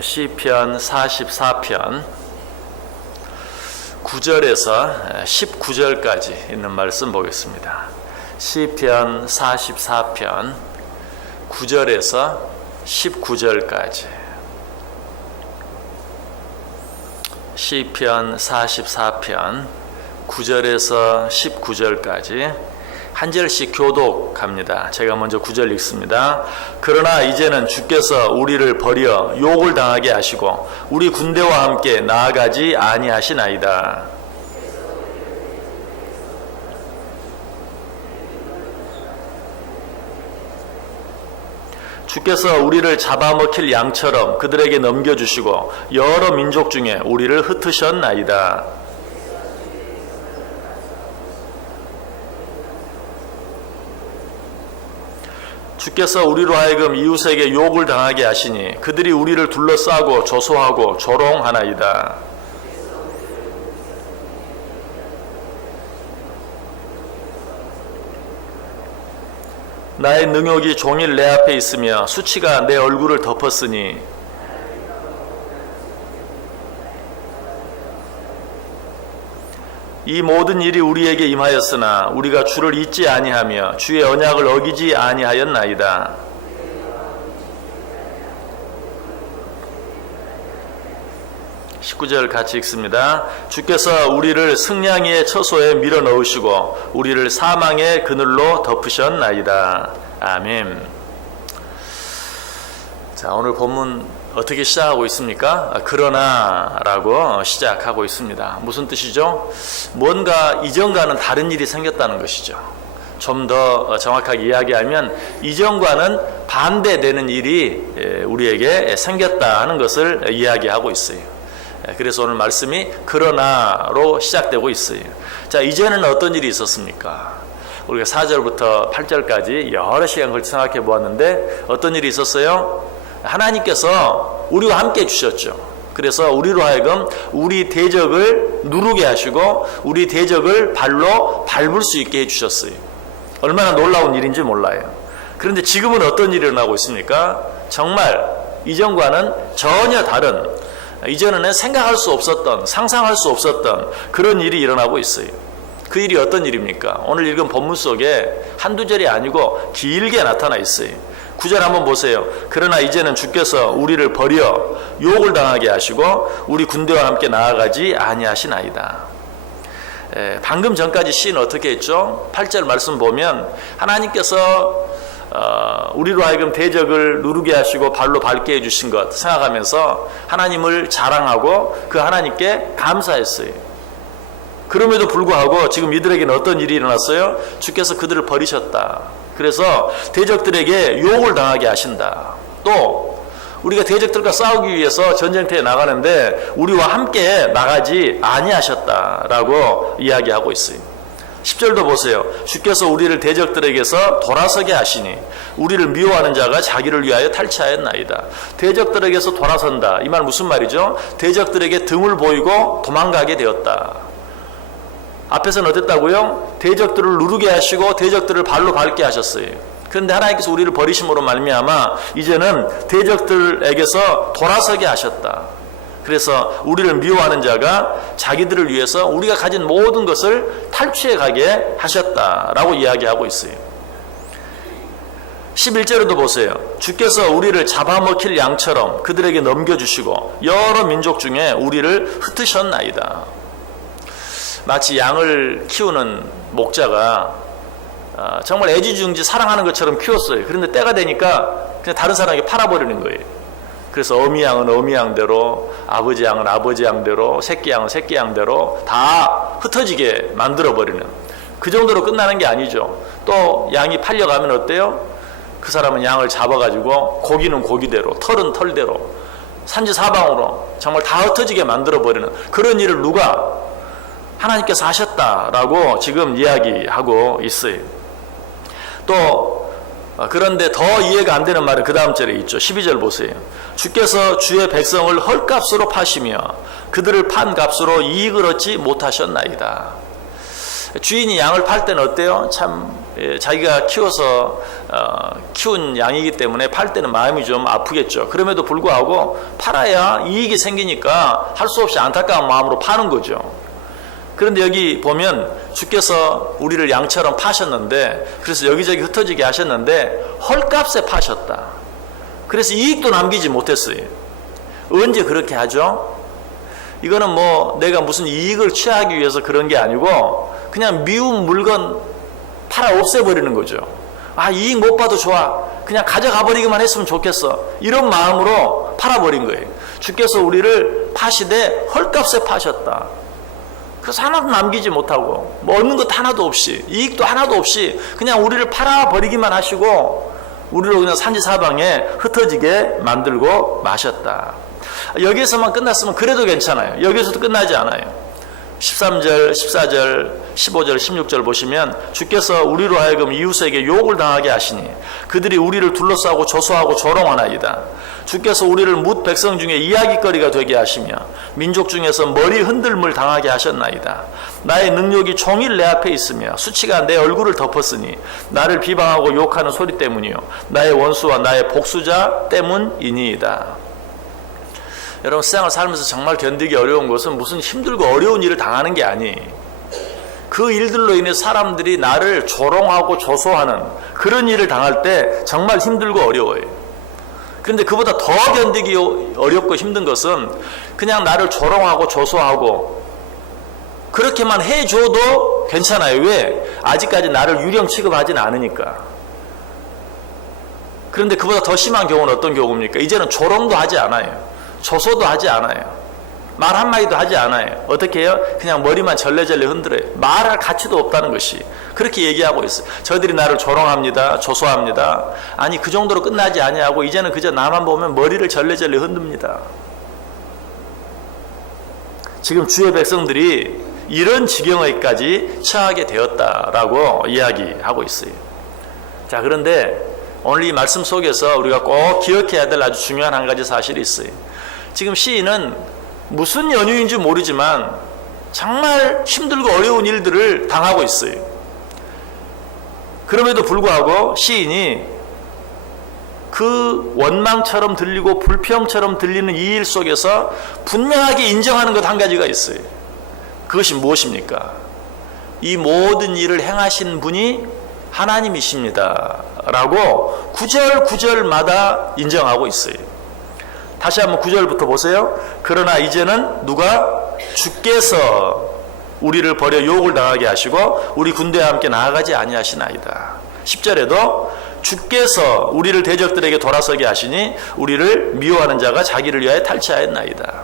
시편 44편 9절에서 19절까지 있는 말씀 보겠습니다. 시편 44편 9절에서 19절까지. 시편 44편 9절에서 19절까지 한 절씩 교독합니다. 제가 먼저 9절 읽습니다. 그러나 이제는 주께서 우리를 버려 욕을 당하게 하시고 우리 군대와 함께 나아가지 아니하시나이다. 주께서 우리를 잡아먹힐 양처럼 그들에게 넘겨주시고 여러 민족 중에 우리를 흩으셨나이다. 주께서 우리로 하여금 이웃에게 욕을 당하게 하시니 그들이 우리를 둘러싸고 조소하고 조롱하나이다. 나의 능욕이 종일 내 앞에 있으며 수치가 내 얼굴을 덮었으니 이 모든 일이 우리에게 임하였으나 우리가 주를 잊지 아니하며 주의 언약을 어기지 아니하였나이다. (19절) 같이 읽습니다. 주께서 우리를 승냥이의 처소에 밀어 넣으시고 우리를 사망의 그늘로 덮으셨나이다. 아멘. 자, 오늘 본문 어떻게 시작하고 있습니까? 그러나 라고 시작하고 있습니다. 무슨 뜻이죠? 뭔가 이전과는 다른 일이 생겼다는 것이죠. 좀 더 정확하게 이야기하면 이전과는 반대되는 일이 우리에게 생겼다는 것을 이야기하고 있어요. 그래서 오늘 말씀이 그러나로 시작되고 있어요. 자, 이제는 어떤 일이 있었습니까? 우리가 4절부터 8절까지 여러 시간 걸쳐 생각해 보았는데 어떤 일이 있었어요? 하나님께서 우리와 함께 해주셨죠. 그래서 우리로 하여금 우리 대적을 누르게 하시고 우리 대적을 발로 밟을 수 있게 해주셨어요. 얼마나 놀라운 일인지 몰라요. 그런데 지금은 어떤 일이 일어나고 있습니까? 정말 이전과는 전혀 다른, 이전에는 생각할 수 없었던, 상상할 수 없었던 그런 일이 일어나고 있어요. 그 일이 어떤 일입니까? 오늘 읽은 본문 속에 한두 절이 아니고 길게 나타나 있어요. 9절 한번 보세요. 그러나 이제는 주께서 우리를 버려 욕을 당하게 하시고 우리 군대와 함께 나아가지 아니하시나이다. 방금 전까지 시인은 어떻게 했죠? 8절 말씀 보면 하나님께서 우리로 하여금 대적을 누르게 하시고 발로 밟게 해주신 것 생각하면서 하나님을 자랑하고 그 하나님께 감사했어요. 그럼에도 불구하고 지금 이들에게는 어떤 일이 일어났어요? 주께서 그들을 버리셨다. 그래서 대적들에게 욕을 당하게 하신다. 또 우리가 대적들과 싸우기 위해서 전쟁터에 나가는데 우리와 함께 나가지 아니하셨다라고 이야기하고 있어요. 10절도 보세요. 주께서 우리를 대적들에게서 돌아서게 하시니 우리를 미워하는 자가 자기를 위하여 탈취하였나이다. 대적들에게서 돌아선다. 이 말 무슨 말이죠? 대적들에게 등을 보이고 도망가게 되었다. 앞에서는 어땠다고요? 대적들을 누르게 하시고 대적들을 발로 밟게 하셨어요. 그런데 하나님께서 우리를 버리심으로 말미암아 이제는 대적들에게서 돌아서게 하셨다. 그래서 우리를 미워하는 자가 자기들을 위해서 우리가 가진 모든 것을 탈취해 가게 하셨다라고 이야기하고 있어요. 11절에도 보세요. 주께서 우리를 잡아먹힐 양처럼 그들에게 넘겨주시고 여러 민족 중에 우리를 흩으셨나이다. 마치 양을 키우는 목자가 정말 애지중지 사랑하는 것처럼 키웠어요. 그런데 때가 되니까 그냥 다른 사람에게 팔아버리는 거예요. 그래서 어미 양은 어미 양대로, 아버지 양은 아버지 양대로, 새끼 양은 새끼 양대로 다 흩어지게 만들어버리는, 그 정도로 끝나는 게 아니죠. 또 양이 팔려가면 어때요? 그 사람은 양을 잡아가지고 고기는 고기대로, 털은 털대로, 산지사방으로 정말 다 흩어지게 만들어버리는 그런 일을 누가? 하나님께서 하셨다라고 지금 이야기하고 있어요. 또 그런데 더 이해가 안 되는 말은 그 다음 절에 있죠. 12절 보세요. 주께서 주의 백성을 헐값으로 파시며 그들을 판 값으로 이익을 얻지 못하셨나이다. 주인이 양을 팔 때는 어때요? 참 자기가 키워서 키운 양이기 때문에 팔 때는 마음이 좀 아프겠죠. 그럼에도 불구하고 팔아야 이익이 생기니까 할 수 없이 안타까운 마음으로 파는 거죠. 그런데 여기 보면 주께서 우리를 양처럼 파셨는데, 그래서 여기저기 흩어지게 하셨는데 헐값에 파셨다. 그래서 이익도 남기지 못했어요. 언제 그렇게 하죠? 이거는 뭐 내가 무슨 이익을 취하기 위해서 그런 게 아니고 그냥 미운 물건 팔아 없애버리는 거죠. 아, 이익 못 봐도 좋아, 그냥 가져가 버리기만 했으면 좋겠어, 이런 마음으로 팔아버린 거예요. 주께서 우리를 파시되 헐값에 파셨다. 그래서 하나도 남기지 못하고 뭐 얻는 것 하나도 없이, 이익도 하나도 없이 그냥 우리를 팔아버리기만 하시고 우리를 그냥 산지사방에 흩어지게 만들고 마셨다. 여기에서만 끝났으면 그래도 괜찮아요. 여기에서도 끝나지 않아요. 13절, 14절, 15절, 16절 보시면 주께서 우리로 하여금 이웃에게 욕을 당하게 하시니 그들이 우리를 둘러싸고 조소하고 조롱하나이다. 주께서 우리를 뭇 백성 중에 이야기거리가 되게 하시며 민족 중에서 머리 흔들림을 당하게 하셨나이다. 나의 능력이 종일 내 앞에 있으며 수치가 내 얼굴을 덮었으니 나를 비방하고 욕하는 소리 때문이요 나의 원수와 나의 복수자 때문이니이다. 여러분, 세상을 살면서 정말 견디기 어려운 것은 무슨 힘들고 어려운 일을 당하는 게 아니에요. 그 일들로 인해 사람들이 나를 조롱하고 조소하는 그런 일을 당할 때 정말 힘들고 어려워요. 그런데 그보다 더 견디기 어렵고 힘든 것은 그냥 나를 조롱하고 조소하고 그렇게만 해줘도 괜찮아요. 왜? 아직까지 나를 유령 취급하진 않으니까. 그런데 그보다 더 심한 경우는 어떤 경우입니까? 이제는 조롱도 하지 않아요. 조소도 하지 않아요. 말 한마디도 하지 않아요. 어떻게 해요? 그냥 머리만 절레절레 흔들어요. 말할 가치도 없다는 것이, 그렇게 얘기하고 있어요. 저들이 나를 조롱합니다, 조소합니다. 아니, 그 정도로 끝나지 아니하고 이제는 그저 나만 보면 머리를 절레절레 흔듭니다. 지금 주의 백성들이 이런 지경에까지 처하게 되었다라고 이야기하고 있어요. 자, 그런데 오늘 이 말씀 속에서 우리가 꼭 기억해야 될 아주 중요한 한 가지 사실이 있어요. 지금 시인은 무슨 연유인지 모르지만 정말 힘들고 어려운 일들을 당하고 있어요. 그럼에도 불구하고 시인이 그 원망처럼 들리고 불평처럼 들리는 이 일 속에서 분명하게 인정하는 것 한 가지가 있어요. 그것이 무엇입니까? 이 모든 일을 행하신 분이 하나님이십니다 라고 구절구절마다 인정하고 있어요. 다시 한번 9절부터 보세요. 그러나 이제는 누가? 주께서 우리를 버려 욕을 당하게 하시고 우리 군대와 함께 나아가지 아니하시나이다. 10절에도 주께서 우리를 대적들에게 돌아서게 하시니 우리를 미워하는 자가 자기를 위하여 탈취하였나이다.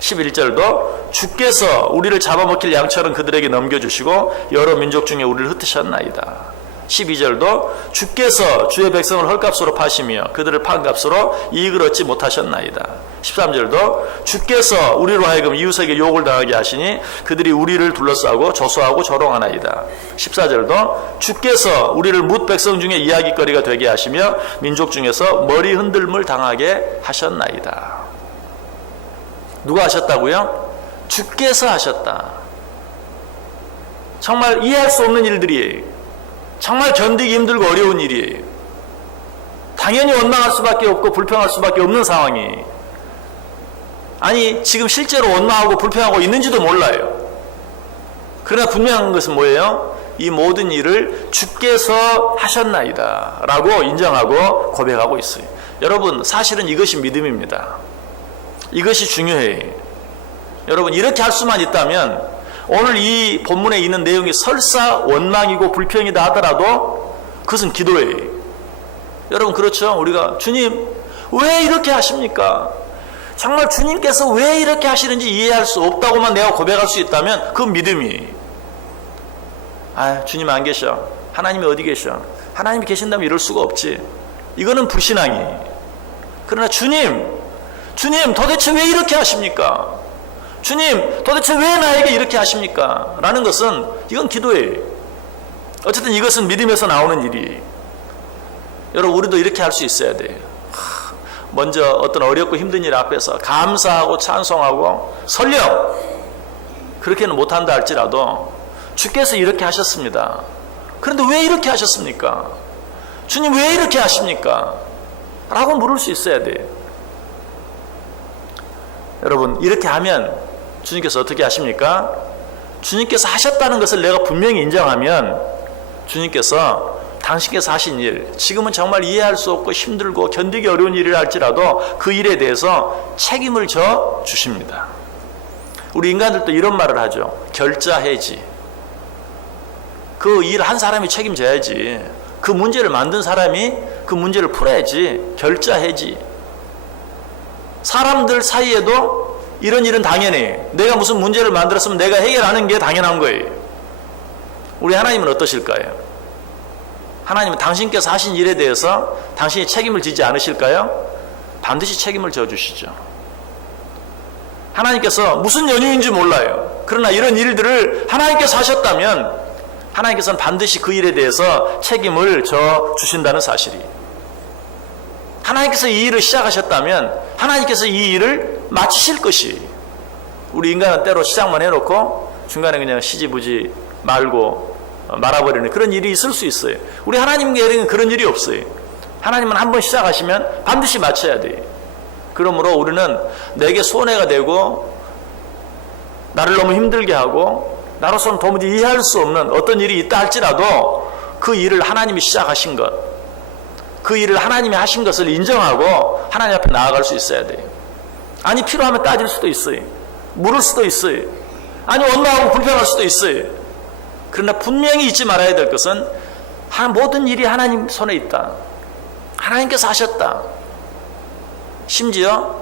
11절도 주께서 우리를 잡아먹힐 양처럼 그들에게 넘겨주시고 여러 민족 중에 우리를 흩으셨나이다. 12절도 주께서 주의 백성을 헐값으로 파시며 그들을 판 값으로 이익을 얻지 못하셨나이다. 13절도 주께서 우리로 하여금 이웃에게 욕을 당하게 하시니 그들이 우리를 둘러싸고 조소하고 조롱하나이다. 14절도 주께서 우리를 뭇 백성 중에 이야기거리가 되게 하시며 민족 중에서 머리 흔들림을 당하게 하셨나이다. 누가 하셨다고요? 주께서 하셨다. 정말 이해할 수 없는 일들이에요. 정말 견디기 힘들고 어려운 일이에요. 당연히 원망할 수밖에 없고 불평할 수밖에 없는 상황이, 아니 지금 실제로 원망하고 불평하고 있는지도 몰라요. 그러나 분명한 것은 뭐예요? 이 모든 일을 주께서 하셨나이다 라고 인정하고 고백하고 있어요. 여러분, 사실은 이것이 믿음입니다. 이것이 중요해요. 여러분, 이렇게 할 수만 있다면 오늘 이 본문에 있는 내용이 설사 원망이고 불평이다 하더라도 그것은 기도예요. 여러분, 그렇죠? 우리가 주님 왜 이렇게 하십니까? 정말 주님께서 왜 이렇게 하시는지 이해할 수 없다고만 내가 고백할 수 있다면 그건 믿음이. 아, 주님 안 계셔. 하나님이 어디 계셔? 하나님이 계신다면 이럴 수가 없지. 이거는 불신앙이. 그러나 주님 도대체 왜 이렇게 하십니까? 주님 도대체 왜 나에게 이렇게 하십니까? 라는 것은 이건 기도예요. 어쨌든 이것은 믿음에서 나오는 일이에요. 여러분, 우리도 이렇게 할 수 있어야 돼요. 먼저 어떤 어렵고 힘든 일 앞에서 감사하고 찬송하고 설령 그렇게는 못한다 할지라도 주께서 이렇게 하셨습니다. 그런데 왜 이렇게 하셨습니까? 주님 왜 이렇게 하십니까? 라고 물을 수 있어야 돼요. 여러분, 이렇게 하면 주님께서 어떻게 하십니까? 주님께서 하셨다는 것을 내가 분명히 인정하면 주님께서 당신께서 하신 일, 지금은 정말 이해할 수 없고 힘들고 견디기 어려운 일을 할지라도 그 일에 대해서 책임을 져 주십니다. 우리 인간들도 이런 말을 하죠. 결자해지. 그 일 한 사람이 책임져야지. 그 문제를 만든 사람이 그 문제를 풀어야지. 결자해지. 사람들 사이에도 이런 일은 당연히 내가 무슨 문제를 만들었으면 내가 해결하는 게 당연한 거예요. 우리 하나님은 어떠실까요? 하나님은 당신께서 하신 일에 대해서 당신이 책임을 지지 않으실까요? 반드시 책임을 져주시죠. 하나님께서 무슨 연유인지 몰라요. 그러나 이런 일들을 하나님께서 하셨다면 하나님께서는 반드시 그 일에 대해서 책임을 져주신다는 사실이, 하나님께서 이 일을 시작하셨다면 하나님께서 이 일을 마치실 것이, 우리 인간은 때로 시작만 해놓고 중간에 그냥 시지부지 말고 말아버리는 그런 일이 있을 수 있어요. 우리 하나님께는 그런 일이 없어요. 하나님은 한번 시작하시면 반드시 마쳐야 돼요. 그러므로 우리는 내게 손해가 되고 나를 너무 힘들게 하고 나로서는 도무지 이해할 수 없는 어떤 일이 있다 할지라도 그 일을 하나님이 시작하신 것, 그 일을 하나님이 하신 것을 인정하고 하나님 앞에 나아갈 수 있어야 돼요. 아니, 필요하면 따질 수도 있어요. 물을 수도 있어요. 아니, 원망하고 불평할 수도 있어요. 그러나 분명히 잊지 말아야 될 것은 모든 일이 하나님 손에 있다. 하나님께서 하셨다. 심지어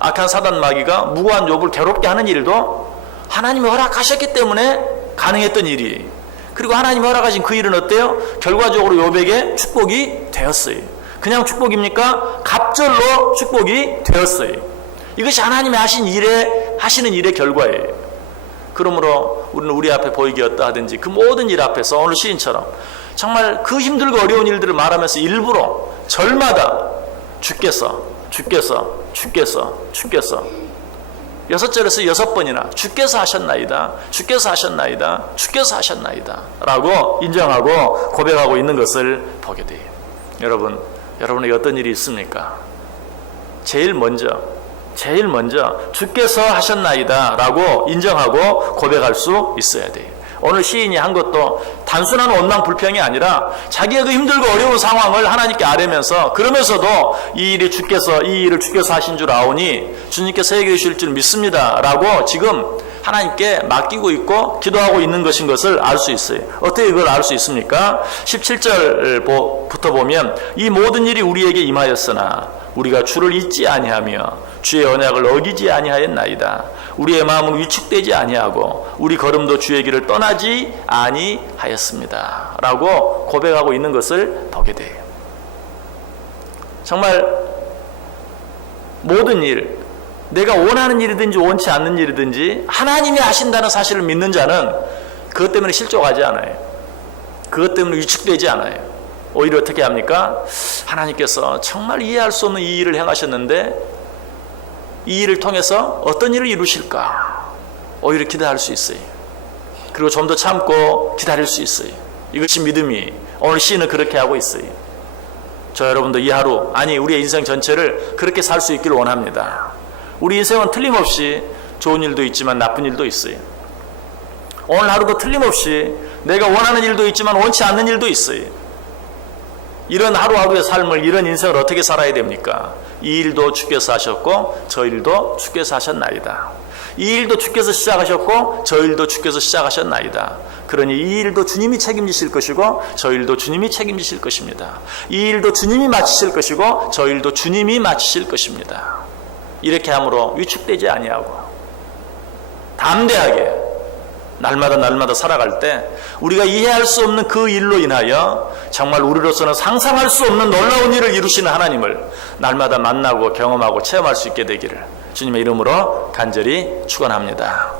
악한 사단 마귀가 무고한 욥을 괴롭게 하는 일도 하나님이 허락하셨기 때문에 가능했던 일이에요. 그리고 하나님이 허락하신 그 일은 어때요? 결과적으로 욥에게 축복이 되었어요. 그냥 축복입니까? 갑절로 축복이 되었어요. 이것이 하나님이 하시는 일의 결과예요. 그러므로 우리는 우리 앞에 보이기 어떠하든지 그 모든 일 앞에서 오늘 시인처럼 정말 그 힘들고 어려운 일들을 말하면서 일부러 절마다 주께서 6절에서 6번이나 주께서 하셨나이다, 주께서 하셨나이다, 주께서 하셨나이다 라고 인정하고 고백하고 있는 것을 보게 돼요. 여러분에게 어떤 일이 있습니까? 제일 먼저 주께서 하셨나이다 라고 인정하고 고백할 수 있어야 돼요. 오늘 시인이 한 것도 단순한 원망 불평이 아니라 자기의 그 힘들고 어려운 상황을 하나님께 아뢰면서, 그러면서도 이 일을 주께서 하신 줄 아오니 주님께서 해결해 주실 줄 믿습니다 라고 지금 하나님께 맡기고 있고 기도하고 있는 것인 것을 알 수 있어요. 어떻게 이걸 알 수 있습니까? 17절부터 보면 이 모든 일이 우리에게 임하였으나 우리가 주를 잊지 아니하며 주의 언약을 어기지 아니하였나이다. 우리의 마음은 위축되지 아니하고 우리 걸음도 주의 길을 떠나지 아니하였습니다 라고 고백하고 있는 것을 보게 돼요. 정말 모든 일, 내가 원하는 일이든지 원치 않는 일이든지 하나님이 하신다는 사실을 믿는 자는 그것 때문에 실족하지 않아요. 그것 때문에 위축되지 않아요. 오히려 어떻게 합니까? 하나님께서 정말 이해할 수 없는 이 일을 행하셨는데 이 일을 통해서 어떤 일을 이루실까? 오히려 기대할 수 있어요. 그리고 좀 더 참고 기다릴 수 있어요. 이것이 믿음이, 오늘 시인은 그렇게 하고 있어요. 저 여러분도 이 하루, 아니 우리의 인생 전체를 그렇게 살 수 있기를 원합니다. 우리 인생은 틀림없이 좋은 일도 있지만 나쁜 일도 있어요. 오늘 하루도 틀림없이 내가 원하는 일도 있지만 원치 않는 일도 있어요. 이런 하루하루의 삶을, 이런 인생을 어떻게 살아야 됩니까? 이 일도 주께서 하셨고 저 일도 주께서 하셨나이다. 이 일도 주께서 시작하셨고 저 일도 주께서 시작하셨나이다. 그러니 이 일도 주님이 책임지실 것이고 저 일도 주님이 책임지실 것입니다. 이 일도 주님이 마치실 것이고 저 일도 주님이 마치실 것입니다. 이렇게 함으로 위축되지 아니하고 담대하게 날마다 살아갈 때 우리가 이해할 수 없는 그 일로 인하여 정말 우리로서는 상상할 수 없는 놀라운 일을 이루시는 하나님을 날마다 만나고 경험하고 체험할 수 있게 되기를 주님의 이름으로 간절히 축원합니다.